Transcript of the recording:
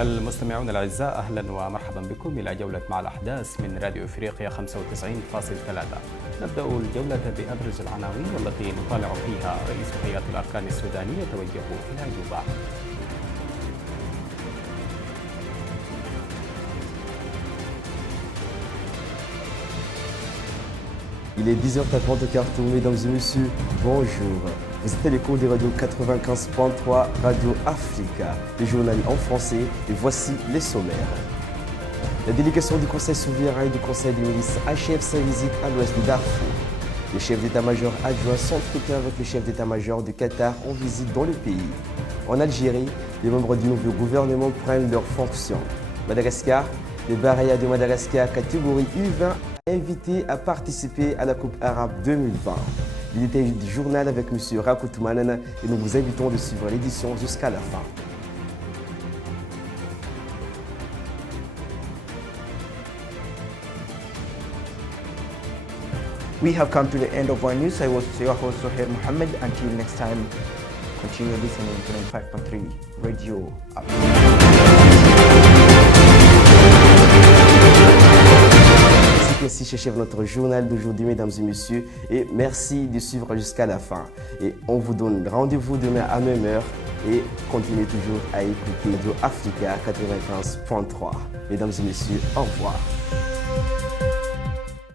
المستمعون الأعزاء، أهلا ومرحبا بكم إلى جولة مع الأحداث من راديو إفريقيا 95.3. نبدأ الجولة بأبرز العناوين والتي نطالع فيها رئيس هيئة الأركان السوداني يتوجه إلى جوبا. Il est 10h50 au Khartoum, mesdames et messieurs, bonjour. Vous êtes à l'écoute de Radio 95.3, Radio Africa, le journal en français, et voici les sommaires. La délégation du Conseil souverain et du Conseil des milices achève sa visite à l'ouest de Darfour. Le chef d'état-major adjoint s'entretient avec le chef d'état-major du Qatar en visite dans le pays. En Algérie, les membres du nouveau gouvernement prennent leurs fonctions. Madagascar, le Baraya de Madagascar catégorie U20 invité à participer à la Coupe arabe 2020. Il était du journal avec M. Rakout Manana et nous vous invitons de suivre l'édition jusqu'à la fin. We have come to the end of our news. I was your host Sohair Mohammed. Until next time, continue listening to 95.3 Radio Africa. Ainsi s'achève notre journal d'aujourd'hui, mesdames et messieurs, et merci de suivre jusqu'à la fin. Et on vous donne rendez-vous demain à même heure et continuez toujours à écouter Radio Africa 95.3. Mesdames et messieurs, au revoir.